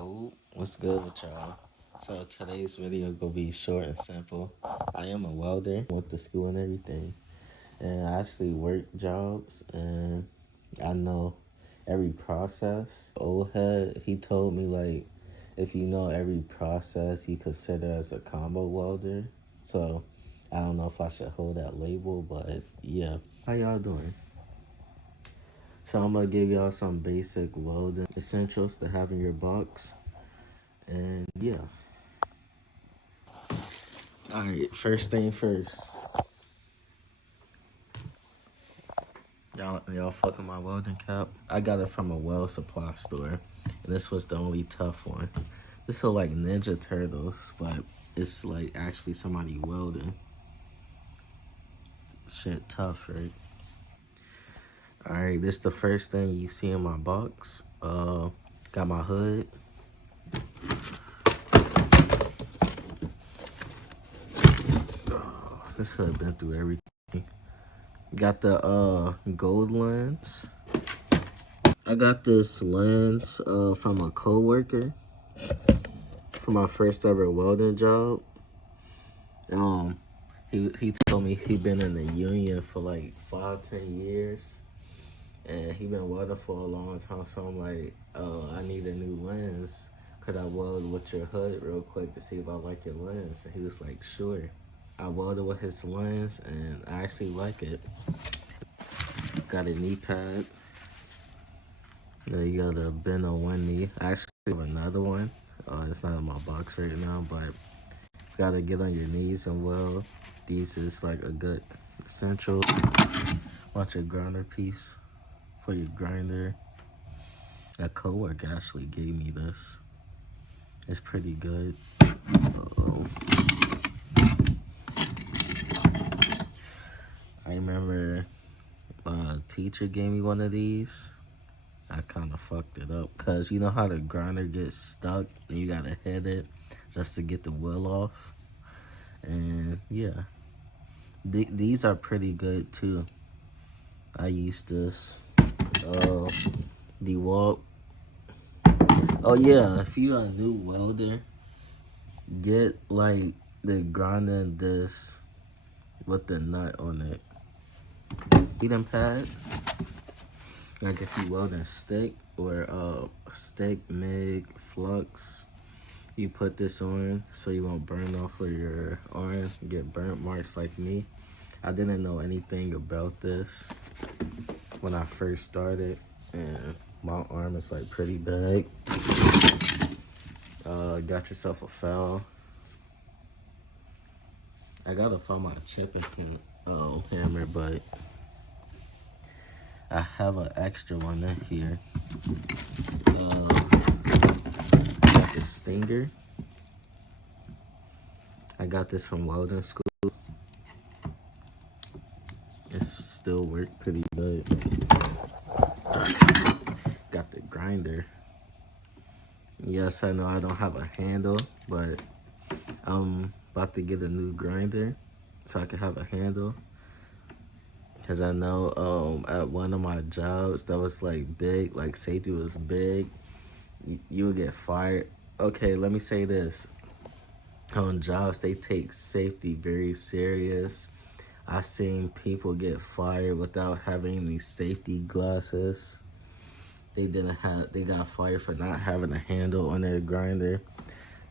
Yo, what's good with y'all? So today's video gonna be short and simple. I am a welder, went to school and everything, and I actually work jobs, and I know every process. Old head, he told me like, if you know every process, you consider as a combo welder. So I don't know if I should hold that label, but yeah. How y'all doing? So I'm gonna give y'all some basic welding essentials to have in your box. And yeah. Alright, first thing first. Y'all fucking my welding cap. I got it from a weld supply store. And this was the only tough one. This is like Ninja Turtles, but it's like actually somebody welding. Shit tough, right? Alright, this is the first thing you see in my box. Got my hood. This hood been through everything. Got the gold lens. I got this lens from a coworker for my first ever welding job. He told me he been in the union for like 5-10 years, and he been welding for a long time. So I'm like, I need a new lens. Could I weld with your hood real quick to see if I like your lens? And he was like, sure. I welded with his lens, and I actually like it. Got a knee pad. You gotta bend on one knee. I actually have another one. It's not in my box right now, but you gotta get on your knees and weld. These is like a good essential. Watch a grinder piece for your grinder. A coworker actually gave me this. It's pretty good. I remember a teacher gave me one of these. I kind of fucked it up because you know how the grinder gets stuck and you gotta hit it just to get the wheel off. And yeah, these are pretty good too. I use this. DeWalt. Oh yeah, if you're a new welder, get like the grinder and this with the nut on it. Heating pad. Like if you welding stick or stick, MIG, flux, you put this on so you won't burn off of your arm, get burnt marks like me. I didn't know anything about this when I first started, and my arm is like pretty big. Got yourself a file. I gotta find my chipping hammer, but I have an extra one in here. Got the Stinger. I got this from welding school. It's still work pretty good. Got the grinder. Yes, I know I don't have a handle, but I'm about to get a new grinder so I can have a handle. Cause I know at one of my jobs that was like big, like safety was big, you would get fired. Okay, let me say this. On jobs, they take safety very serious. I seen people get fired without having any safety glasses. They got fired for not having a handle on their grinder.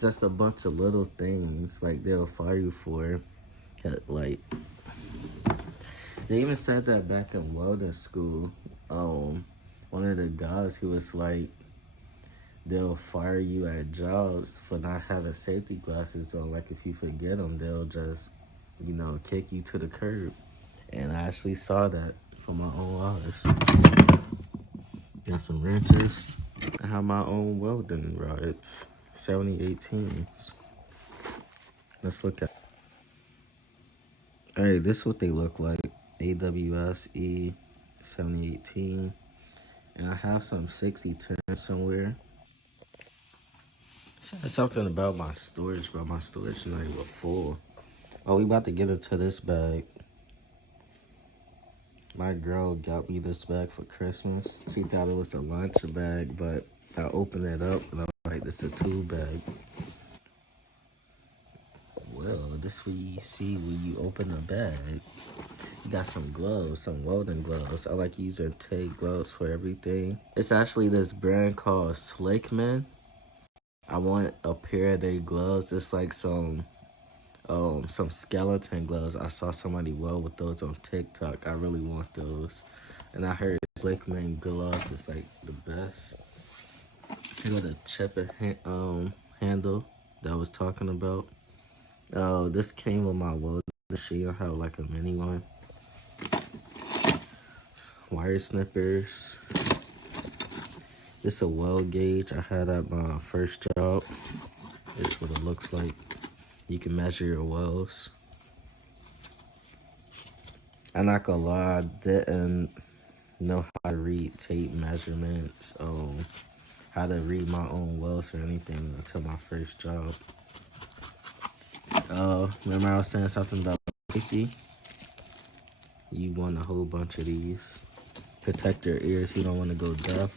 Just a bunch of little things like they'll fire you for. Like, they even said that back in welding school. One of the guys, he was like, they'll fire you at jobs for not having safety glasses on. Like if you forget them, they'll just, kick you to the curb. And I actually saw that from my own eyes. Got some wrenches. I have my own welding rods, 7018s. Let's look at. All right, this is what they look like. AWS E 7018. And I have some 6010 somewhere. Said something about my storage, but my storage is not even full. Oh, we about to get into this bag. My girl got me this bag for Christmas. She thought it was a lunch bag, but I opened it up and I was Like this a tool bag. Well, this what you see when you open the bag. You got some gloves, some welding gloves. I like using TIG gloves for everything. It's actually this brand called Slickman. I want a pair of their gloves. It's like some skeleton gloves. I saw somebody weld with those on TikTok. I really want those. And I heard Slickman gloves is like the best. You got the chip handle that I was talking about. Oh, this came with my welding machine. I have like a mini one. Wire snippers. This is a weld gauge I had at my first job. This is what it looks like. You can measure your welds. I'm not gonna lie, I didn't know how to read tape measurements, how to read my own welds or anything until my first job. Remember I was saying something about safety? You want a whole bunch of these. Protect your ears, you don't want to go deaf.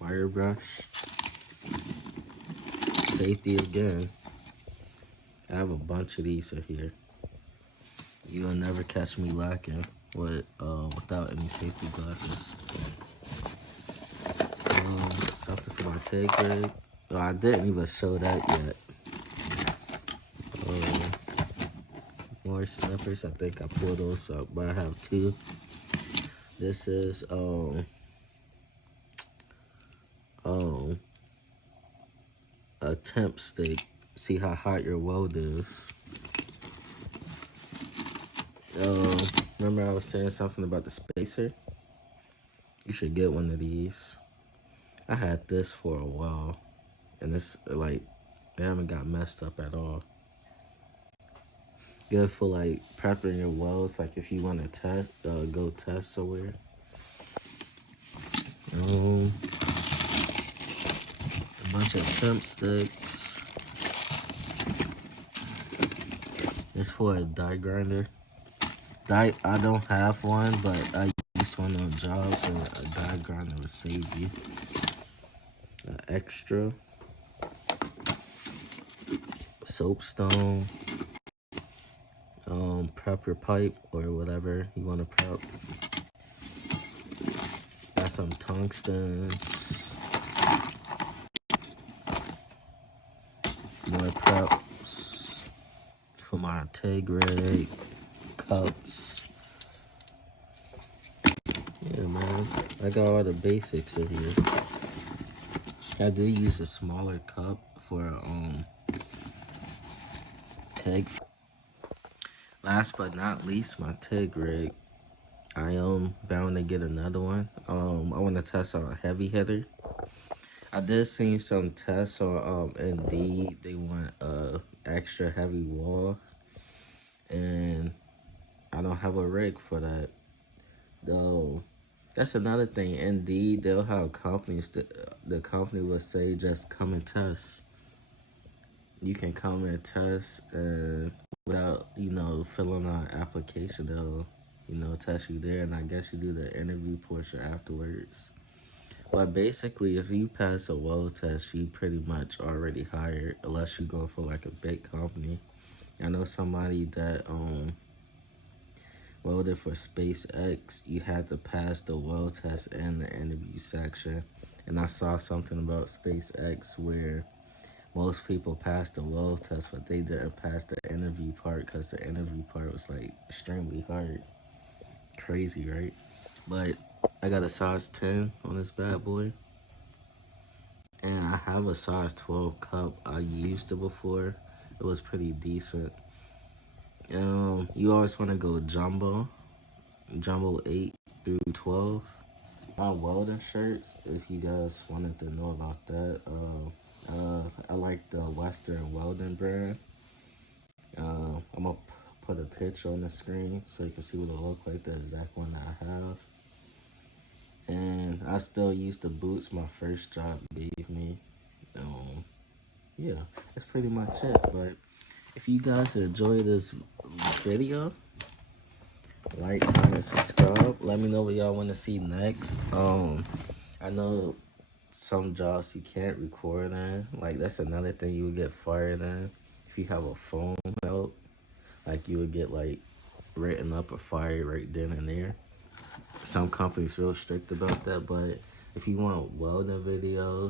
Wire brush. Safety again. I have a bunch of these in here. You'll never catch me lacking with without any safety glasses. Something for my TIG rig. Oh, I didn't even show that yet. More snippers. I think I pulled those up, but I have two. This is a temp stick. See how hot your weld is. Remember I was saying something about the spacer? You should get one of these. I had this for a while, and it's like, they haven't got messed up at all. Good for like prepping your welds, like if you want to test, go test somewhere. A bunch of temp sticks. It's for a die grinder. I don't have one, but I use one on jobs, and a die grinder would save you. Extra. Soapstone. Prep your pipe or whatever you want to prep. Got some tungstens. More preps for my TIG rig. Cups. Yeah, man. I got all the basics in here. I did use a smaller cup for TIG. Last but not least, my TIG rig. I am bound to get another one. I want to test on a heavy hitter. I did see some tests on Indeed. They want a extra heavy wall, and I don't have a rig for that. Though that's another thing. Indeed, they'll have companies that the company will say just come and test. You can come and test, and without filling out an application, they'll test you there, and I guess you do the interview portion afterwards. But basically, if you pass a weld test, you pretty much already hired, unless you go for like a big company. I know somebody that welded for SpaceX. You had to pass the weld test and the interview section. And I saw something about SpaceX where most people passed the weld test, but they didn't pass the interview part because the interview part was like extremely hard. Crazy, right? But I got a size 10 on this bad boy. And I have a size 12 cup. I used it before. It was pretty decent. You always want to go jumbo 8 through 12. My welding shirts, if you guys wanted to know about that, I like the Western Welding brand. I'm gonna put a picture on the screen so you can see what it looks like, the exact one that I have. And I still use the boots my first job gave me. Yeah, that's pretty much it. But if you guys enjoy this video, like, comment, subscribe. Let me know what y'all want to see next. I know some jobs you can't record in. Like, that's another thing you would get fired in. If you have a phone out, like, you would get, like, written up or fired right then and there. Some companies real strict about that, but if you want welding videos,